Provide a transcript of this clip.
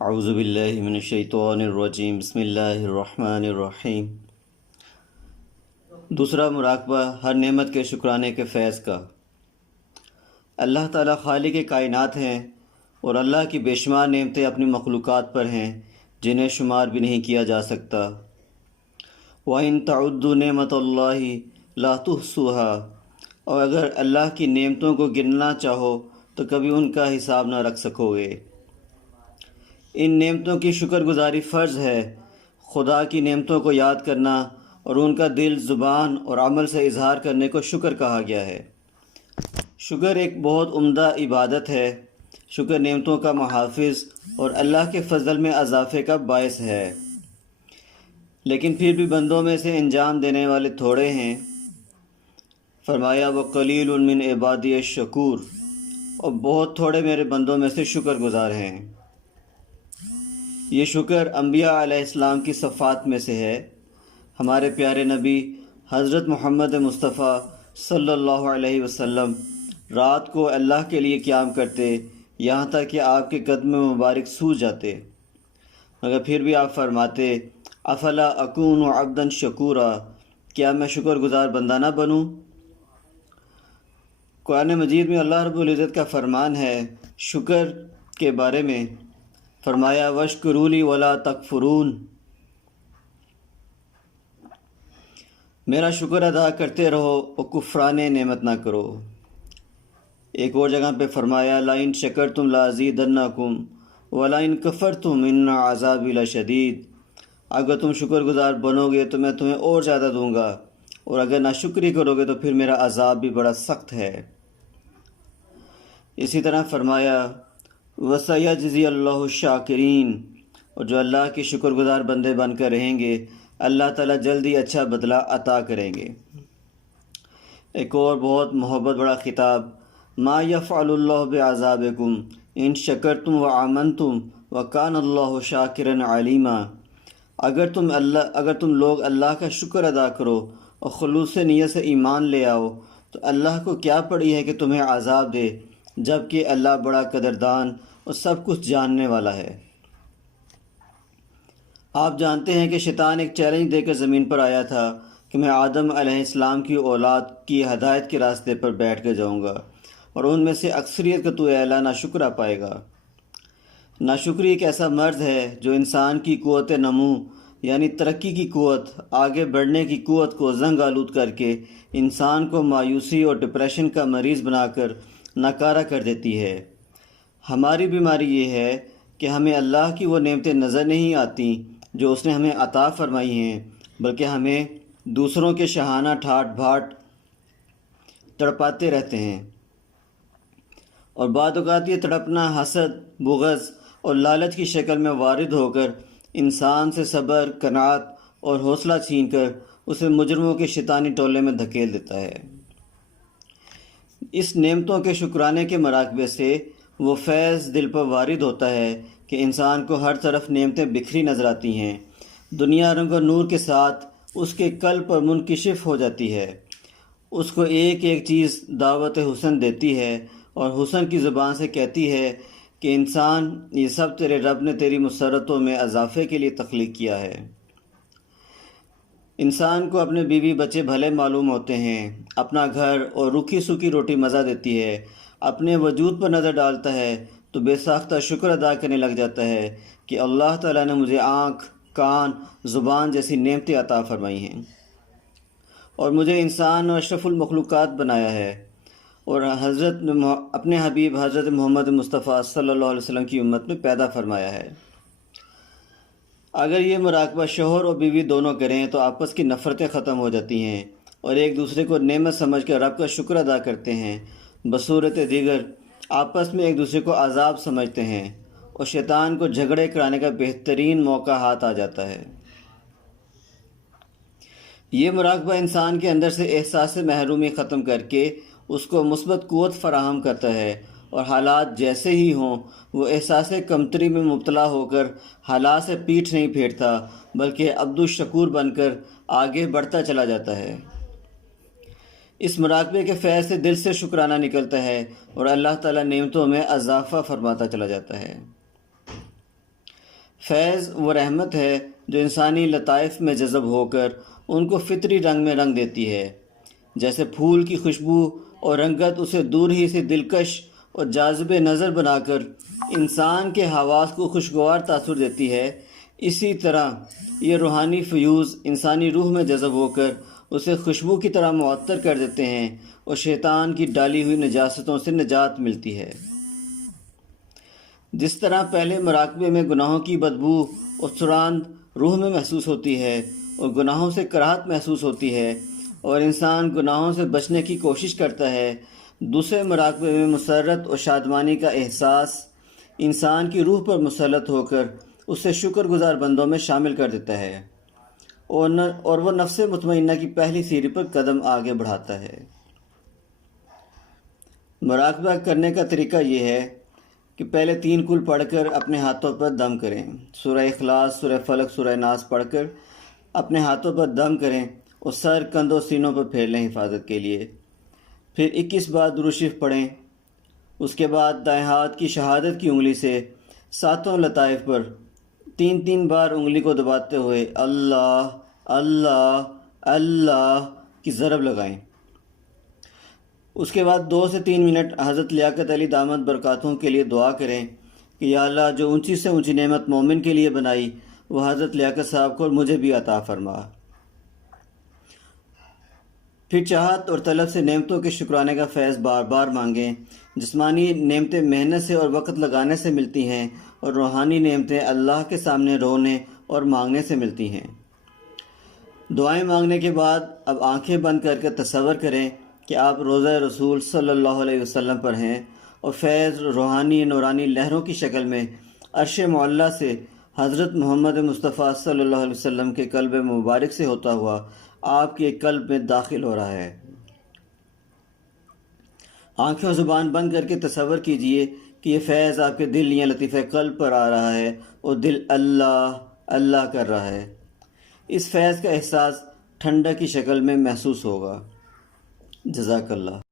اعوذ باللہ من الشیطان الرجیم، بسم اللہ الرحمن الرحیم۔ دوسرا مراقبہ ہر نعمت کے شکرانے کے فیض کا۔ اللہ تعالیٰ خالق کائنات ہیں اور اللہ کی بے شمار نعمتیں اپنی مخلوقات پر ہیں جنہیں شمار بھی نہیں کیا جا سکتا۔ وَإِن تَعُدُّوا نِعْمَةَ اللَّهِ لَا تُحْصُوهَا، اور اگر اللہ کی نعمتوں کو گننا چاہو تو کبھی ان کا حساب نہ رکھ سکو گے۔ ان نعمتوں کی شکر گزاری فرض ہے۔ خدا کی نعمتوں کو یاد کرنا اور ان کا دل، زبان اور عمل سے اظہار کرنے کو شکر کہا گیا ہے۔ شکر ایک بہت عمدہ عبادت ہے۔ شکر نعمتوں کا محافظ اور اللہ کے فضل میں اضافے کا باعث ہے، لیکن پھر بھی بندوں میں سے انجام دینے والے تھوڑے ہیں۔ فرمایا وَقَلِيلٌ مِّنْ عِبَادِيَ الشَّكُورُ، اور بہت تھوڑے میرے بندوں میں سے شکر گزار ہیں۔ یہ شکر انبیاء علیہ السلام کی صفات میں سے ہے۔ ہمارے پیارے نبی حضرت محمد مصطفیٰ صلی اللہ علیہ وسلم رات کو اللہ کے لیے قیام کرتے، یہاں تک کہ آپ کے قدم مبارک سوج جاتے، مگر پھر بھی آپ فرماتے افلا اکون عبدا شکورا، کیا میں شکر گزار بندہ نہ بنوں؟ قرآن مجید میں اللہ رب العزت کا فرمان ہے شکر کے بارے میں، فرمایا واشکروا لی ولا تکفرون، میرا شکر ادا کرتے رہو اور کفران نعمت نہ کرو۔ ایک اور جگہ پہ فرمایا لئن شکرتم لازیدنکم ولئن کفرتم ان عذابی لشدید، اگر تم شکر گزار بنو گے تو میں تمہیں اور زیادہ دوں گا، اور اگر ناشکری کرو گے تو پھر میرا عذاب بھی بڑا سخت ہے۔ اسی طرح فرمایا وَسَيَجْزِي اللَّهُ الشَّاكِرِينَ، اور جو اللہ کے شکر گزار بندے بن کر رہیں گے اللہ تعالیٰ جلدی اچھا بدلہ عطا کریں گے۔ ایک اور بہت محبت بڑا خطاب مَا يَفْعَلُ اللَّهُ بِعَذَابِكُمْ إِن شَكَرْتُمْ وَآمَنْتُمْ وَكَانَ اللَّهُ شَاكِرًا عَلِيمًا، اگر تم لوگ اللہ کا شکر ادا کرو اور خلوص نیت سے ایمان لے آؤ تو اللہ کو کیا پڑی ہے کہ تمہیں عذاب دے، جبکہ اللہ بڑا قدردان اور سب کچھ جاننے والا ہے۔ آپ جانتے ہیں کہ شیطان ایک چیلنج دے کر زمین پر آیا تھا کہ میں آدم علیہ السلام کی اولاد کی ہدایت کے راستے پر بیٹھ کر جاؤں گا اور ان میں سے اکثریت کا تو اعلیٰ ناشکرا پائے گا۔ ناشکری ایک ایسا مرض ہے جو انسان کی قوت نمو یعنی ترقی کی قوت، آگے بڑھنے کی قوت کو زنگ آلود کر کے انسان کو مایوسی اور ڈپریشن کا مریض بنا کر ناکارہ کر دیتی ہے۔ ہماری بیماری یہ ہے کہ ہمیں اللہ کی وہ نعمتیں نظر نہیں آتی جو اس نے ہمیں عطا فرمائی ہیں، بلکہ ہمیں دوسروں کے شاہانہ ٹھاٹ بھاٹ تڑپاتے رہتے ہیں، اور بعض اوقات یہ تڑپنا حسد، بغض اور لالچ کی شکل میں وارد ہو کر انسان سے صبر، قناعت اور حوصلہ چھین کر اسے مجرموں کے شیطانی ٹولے میں دھکیل دیتا ہے۔ اس نعمتوں کے شکرانے کے مراقبے سے وہ فیض دل پر وارد ہوتا ہے کہ انسان کو ہر طرف نعمتیں بکھری نظر آتی ہیں، دنیا رنگ و نور کے ساتھ اس کے قلب پر منکشف ہو جاتی ہے، اس کو ایک ایک چیز دعوت حسن دیتی ہے اور حسن کی زبان سے کہتی ہے کہ انسان یہ سب تیرے رب نے تیری مسرتوں میں اضافے کے لیے تخلیق کیا ہے۔ انسان کو اپنے بیوی بچے بھلے معلوم ہوتے ہیں، اپنا گھر اور روکھی سوکھی روٹی مزہ دیتی ہے، اپنے وجود پر نظر ڈالتا ہے تو بے ساختہ شکر ادا کرنے لگ جاتا ہے کہ اللہ تعالیٰ نے مجھے آنکھ، کان، زبان جیسی نعمتیں عطا فرمائی ہیں اور مجھے انسان اور اشرف المخلوقات بنایا ہے، اور اپنے حبیب حضرت محمد مصطفیٰ صلی اللہ علیہ وسلم کی امت میں پیدا فرمایا ہے۔ اگر یہ مراقبہ شوہر اور بیوی دونوں کریں تو آپس کی نفرتیں ختم ہو جاتی ہیں اور ایک دوسرے کو نعمت سمجھ کر رب کا شکر ادا کرتے ہیں، بصورت دیگر آپس میں ایک دوسرے کو عذاب سمجھتے ہیں اور شیطان کو جھگڑے کرانے کا بہترین موقع ہاتھ آ جاتا ہے۔ یہ مراقبہ انسان کے اندر سے احساس محرومی ختم کر کے اس کو مثبت قوت فراہم کرتا ہے، اور حالات جیسے ہی ہوں وہ احساس کمتری میں مبتلا ہو کر حالات سے پیٹھ نہیں پھیرتا بلکہ عبد الشکور بن کر آگے بڑھتا چلا جاتا ہے۔ اس مراقبے کے فیض سے دل سے شکرانہ نکلتا ہے اور اللہ تعالیٰ نعمتوں میں اضافہ فرماتا چلا جاتا ہے۔ فیض وہ رحمت ہے جو انسانی لطائف میں جذب ہو کر ان کو فطری رنگ میں رنگ دیتی ہے، جیسے پھول کی خوشبو اور رنگت اسے دور ہی سے دلکش اور جاذب نظر بنا کر انسان کے حواس کو خوشگوار تاثر دیتی ہے۔ اسی طرح یہ روحانی فیوز انسانی روح میں جذب ہو کر اسے خوشبو کی طرح معطر کر دیتے ہیں اور شیطان کی ڈالی ہوئی نجاستوں سے نجات ملتی ہے۔ جس طرح پہلے مراقبے میں گناہوں کی بدبو اور سراند روح میں محسوس ہوتی ہے اور گناہوں سے کراہت محسوس ہوتی ہے اور انسان گناہوں سے بچنے کی کوشش کرتا ہے، دوسرے مراقبے میں مسرت اور شادمانی کا احساس انسان کی روح پر مسلط ہو کر اسے شکر گزار بندوں میں شامل کر دیتا ہے اور وہ نفس مطمئنہ کی پہلی سیڑھی پر قدم آگے بڑھاتا ہے۔ مراقبہ کرنے کا طریقہ یہ ہے کہ پہلے 3 کل پڑھ کر اپنے ہاتھوں پر دم کریں، سورہ اخلاص، سورہ فلق، سورہ ناس پڑھ کر اپنے ہاتھوں پر دم کریں اور سر، کندھوں، سینوں پر پھیر لیں حفاظت کے لیے۔ پھر 21 بار درود شریف پڑھیں۔ اس کے بعد دائیں ہاتھ کی شہادت کی انگلی سے 7 لطائف پر 3 بار انگلی کو دباتے ہوئے اللہ اللہ اللہ کی ضرب لگائیں۔ اس کے بعد 2 سے 3 منٹ حضرت لیاقت علی دامت برکاتہوں کے لیے دعا کریں کہ یا اللہ، جو اونچی سے اونچی نعمت مومن کے لیے بنائی وہ حضرت لیاقت صاحب کو اور مجھے بھی عطا فرما۔ پھر چاہت اور طلب سے نعمتوں کے شکرانے کا فیض بار بار مانگیں۔ جسمانی نعمتیں محنت سے اور وقت لگانے سے ملتی ہیں اور روحانی نعمتیں اللہ کے سامنے رونے اور مانگنے سے ملتی ہیں۔ دعائیں مانگنے کے بعد اب آنکھیں بند کر کے تصور کریں کہ آپ روضہ رسول صلی اللہ علیہ وسلم پر ہیں اور فیض روحانی نورانی لہروں کی شکل میں عرش معلیٰ سے حضرت محمد مصطفیٰ صلی اللہ علیہ وسلم کے قلب مبارک سے ہوتا ہوا آپ کے قلب میں داخل ہو رہا ہے۔ آنکھیں اور زبان بند کر کے تصور کیجئے کہ یہ فیض آپ کے دل یا لطیفہ قلب پر آ رہا ہے اور دل اللہ اللہ کر رہا ہے۔ اس فیض کا احساس ٹھنڈک کی شکل میں محسوس ہوگا۔ جزاک اللہ۔